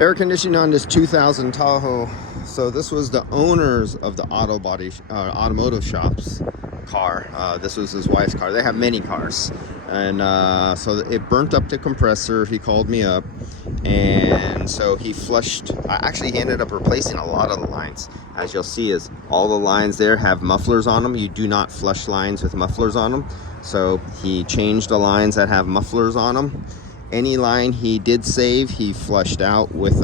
Air conditioning on this 2000 Tahoe. So this was the owners of the automotive shop's car. This was his wife's car. They have many cars, and so it burnt up the compressor. He called me up, and so he flushed. Actually, he ended up replacing a lot of the lines. As you'll see, is all the lines there have mufflers on them. You do not flush lines with mufflers on them. So he changed the lines that have mufflers on them. Any line he did save, he flushed out with,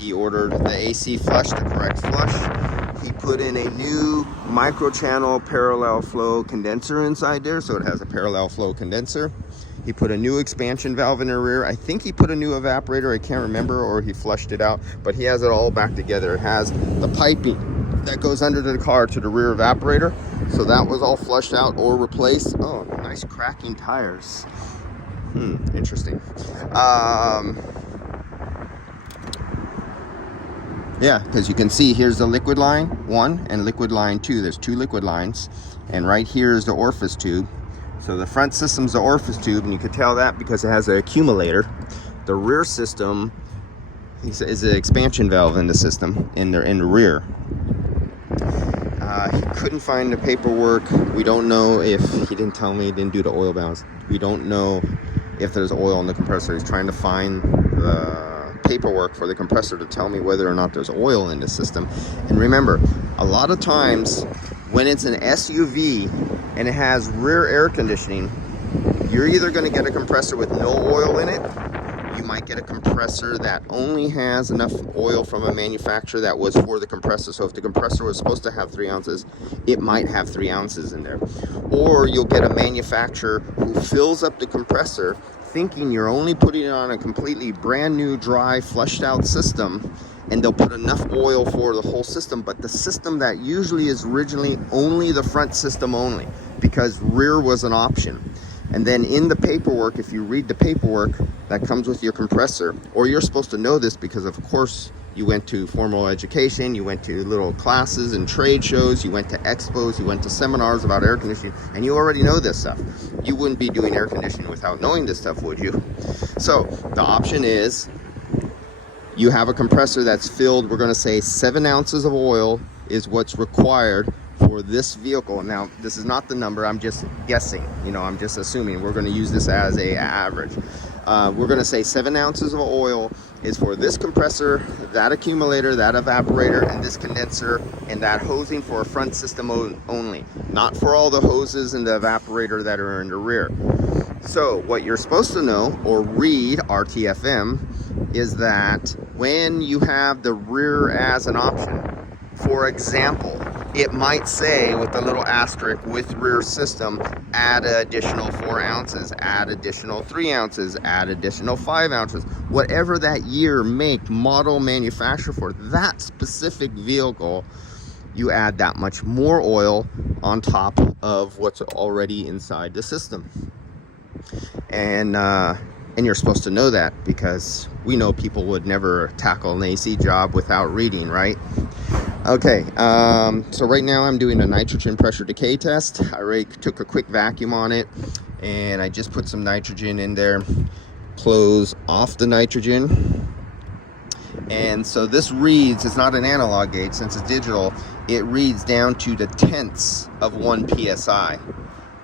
he ordered the AC flush, the correct flush. He put in a new micro-channel parallel flow condenser inside there, so it has a parallel flow condenser. He put a new expansion valve in the rear. I think he put a new evaporator, I can't remember, or he flushed it out, but he has it all back together. It has the piping that goes under the car to the rear evaporator, so that was all flushed out or replaced. Oh, nice cracking tires. Interesting. Yeah, because you can see here's the liquid line 1 and liquid line 2. There's 2 liquid lines, and right here is the orifice tube. So the front system's the orifice tube, and you can tell that because it has an accumulator. The rear system is an expansion valve in the system in the rear. He couldn't find the paperwork. We don't know if he didn't tell me he didn't do the oil balance. We don't know if there's oil in the compressor. He's trying to find the paperwork for the compressor to tell me whether or not there's oil in the system. And remember, a lot of times when it's an SUV and it has rear air conditioning, you're either going to get a compressor with no oil in it. You might get a compressor that only has enough oil from a manufacturer that was for the compressor. So if the compressor was supposed to have 3 ounces, it might have 3 ounces in there. Or you'll get a manufacturer who fills up the compressor thinking you're only putting it on a completely brand new, dry, flushed out system, and they'll put enough oil for the whole system, but the system that usually is originally only the front system only, because rear was an option. And then in the paperwork, if you read the paperwork that comes with your compressor, or you're supposed to know this because of course you went to formal education, you went to little classes and trade shows, you went to expos, you went to seminars about air conditioning, and you already know this stuff. You wouldn't be doing air conditioning without knowing this stuff, would you? So the option is you have a compressor that's filled, we're going to say 7 ounces of oil is what's required for this vehicle. Now, this is not the number, I'm just guessing, I'm just assuming. We're going to use this as a average. We're going to say 7 ounces of oil is for this compressor, that accumulator, that evaporator, and this condenser, and that hosing for a front system only, not for all the hoses and the evaporator that are in the rear. So what you're supposed to know or read RTFM is that when you have the rear as an option, for example, it might say with the little asterisk with rear system, add additional 4 ounces, add additional 3 ounces, add additional 5 ounces, whatever that year, make, model, manufacturer for that specific vehicle, you add that much more oil on top of what's already inside the system. And you're supposed to know that because we know people would never tackle an AC job without reading, right? Okay, so right now I'm doing a nitrogen pressure decay test. I already took a quick vacuum on it, and I just put some nitrogen in there, close off the nitrogen. And so this reads, it's not an analog gauge, since it's digital, it reads down to the tenths of 1 psi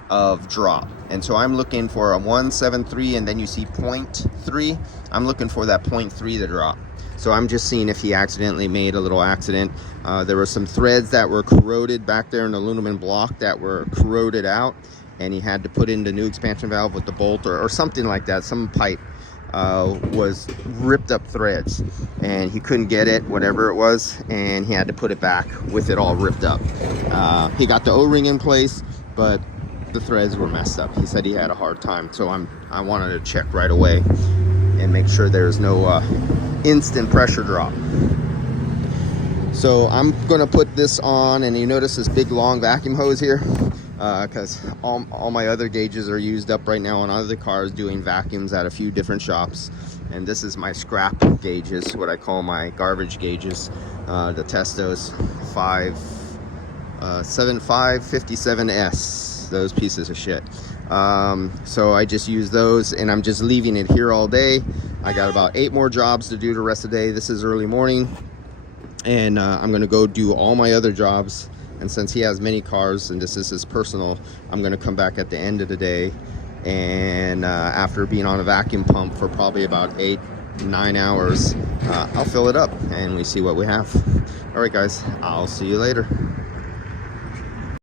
of drop. And so I'm looking for a 173, and then you see 0.3. I'm looking for that 0.3 to drop. So I'm just seeing if he accidentally made a little accident. There were some threads that were corroded back there in the aluminum block that were corroded out, and he had to put in the new expansion valve with the bolt or something like that. Some pipe was ripped up threads, and he couldn't get it, whatever it was, and he had to put it back with it all ripped up. He got the O-ring in place, but the threads were messed up. He said he had a hard time, so I wanted to check right away and make sure there's no instant pressure drop. So I'm gonna put this on, and you notice this big long vacuum hose here, because all my other gauges are used up right now on other cars doing vacuums at a few different shops, and this is my scrap gauges, what I call my garbage gauges, the Testos 7557S, those pieces of shit. So I just use those, and I'm just leaving it here all day. I got about 8 more jobs to do the rest of the day. This is early morning, and I'm gonna go do all my other jobs. And since he has many cars and this is his personal, I'm gonna come back at the end of the day, and after being on a vacuum pump for probably about 8-9 hours, I'll fill it up and we see what we have. All right guys, I'll see you later.